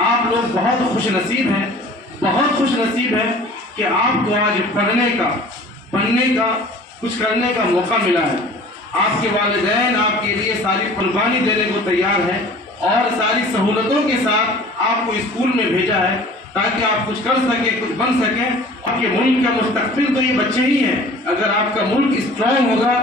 آپ لوگ بہت خوش نصیب ہیں، بہت خوش نصیب ہیں کہ آپ کو آج پڑھنے کا کچھ کرنے کا موقع ملا ہے۔ آپ کے والدین آپ کے لیے ساری قربانی دینے کو تیار ہیں اور ساری سہولتوں کے ساتھ آپ کو اسکول میں بھیجا ہے تاکہ آپ کچھ کر سکیں، کچھ بن سکیں۔ آپ کے ملک کا مستقبل تو یہ بچے ہی ہیں۔ اگر آپ کا ملک اسٹرانگ ہوگا،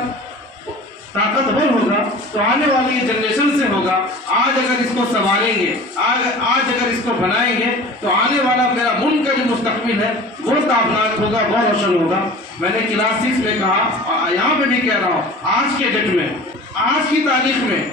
طاقتور ہوگا تو آنے والی یہ جنریشن سے ہوگا۔ آج اگر اس کو سنبھالیں گے، آج اگر اس کو بنائیں گے تو آنے والا میرا ملک کا جو مستقبل ہے وہ تابناک ہوگا، بہت روشن ہوگا۔ میں نے کلاس 6 میں کہا اور یہاں پہ بھی کہہ رہا ہوں، آج کے ڈیٹ میں، آج کی تاریخ میں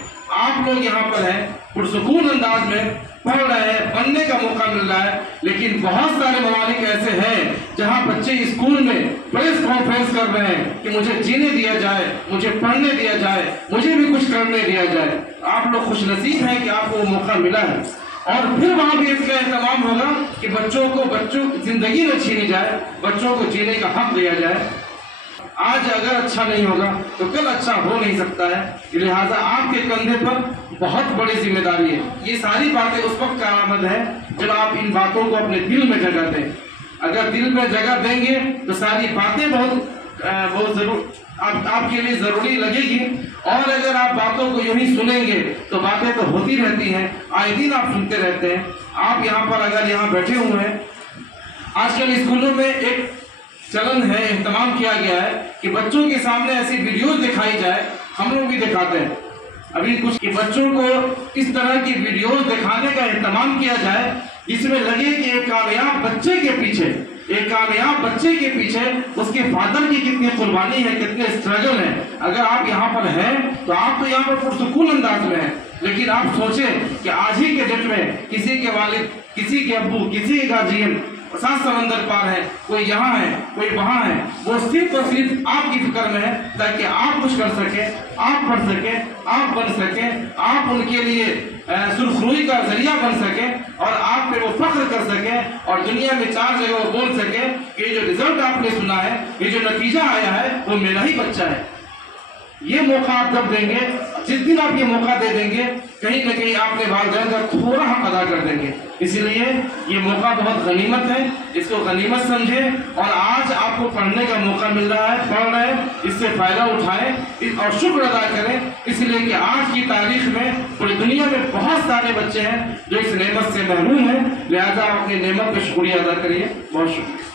آپ لوگ یہاں پر ہیں، پرسکون انداز میں پڑھ رہے ہیں، بننے کا موقع مل رہا ہے، لیکن بہت سارے ممالک ایسے ہیں جہاں بچے اسکول میں پریس کانفرنس کر رہے ہیں کہ مجھے جینے دیا جائے، مجھے پڑھنے دیا جائے، مجھے بھی کچھ کرنے دیا جائے۔ آپ لوگ خوش نصیب ہیں کہ آپ کو وہ موقع ملا ہے، اور پھر وہاں بھی اس کا اہتمام ہوگا کہ بچوں زندگی نہ چھینی جائے، بچوں کو جینے کا حق دیا جائے۔ آج اگر اچھا نہیں ہوگا تو کل اچھا ہو نہیں سکتا ہے، لہٰذا آپ کے کندھے پر بہت بڑی ذمہ داری ہے۔ یہ ساری باتیں اس وقت کا آمد ہے جب آپ ان باتوں کو اپنے دل میں جگہ دیں۔ اگر دل میں جگہ دیں گے تو ساری باتیں بہت آپ کے لیے ضروری لگے گی، اور اگر آپ باتوں کو یوں ہی سنیں گے تو باتیں تو ہوتی رہتی ہیں، آئے دن آپ سنتے رہتے ہیں۔ آپ یہاں پر اگر یہاں بیٹھے ہوئے ہیں، آج کل اسکولوں میں ایک چلن ہے، اہتمام کیا گیا ہے کہ بچوں کے سامنے ایسی ویڈیوز دکھائی جائے، ہم لوگ بھی دکھاتے ہیں ابھی کچھ، کہ بچوں کو اس طرح کی ویڈیوز دکھانے کا اہتمام کیا جائے جس میں لگے کہ ایک کامیاب بچے کے پیچھے اس کے فادر کی کتنی قربانی ہے، کتنے اسٹرگل ہیں۔ اگر آپ یہاں پر ہیں تو آپ تو یہاں پر پرسکون انداز میں ہیں، لیکن آپ سوچیں کہ آج ہی کے ڈیٹ میں کسی کے والد، کسی کے ابو، کسی کا گارجین 7 سمندر پار ہے، کوئی یہاں ہے، کوئی وہاں ہے، وہ صرف اور صرف آپ کی فکر میں ہے تاکہ آپ کچھ کر سکیں، آپ پڑھ سکیں، آپ بن سکیں، آپ ان کے لیے سرخروئی کا ذریعہ بن سکیں اور آپ پہ وہ فخر کر سکیں اور دنیا میں 4 جگہ وہ بول سکیں کہ یہ جو رزلٹ آپ نے سنا ہے، یہ جو نتیجہ آیا ہے وہ میرا ہی بچہ ہے۔ یہ موقع آپ جب دیں گے، جس دن آپ یہ موقع دے دیں گے، کہیں نہ کہیں آپ نے والدین کا تھوڑا حق ادا کر دیں گے۔ اسی لیے یہ موقع بہت غنیمت ہے، اس کو غنیمت سمجھیں، اور آج آپ کو پڑھنے کا موقع مل رہا ہے، پڑھ رہے ہیں، اس سے فائدہ اٹھائیں اور شکر ادا کریں، اس لیے کہ آج کی تاریخ میں پوری دنیا میں بہت سارے بچے ہیں جو اس نعمت سے محروم ہیں، لہذا آپ اپنی نعمت پہ شکریہ ادا کریے۔ بہت شکریہ۔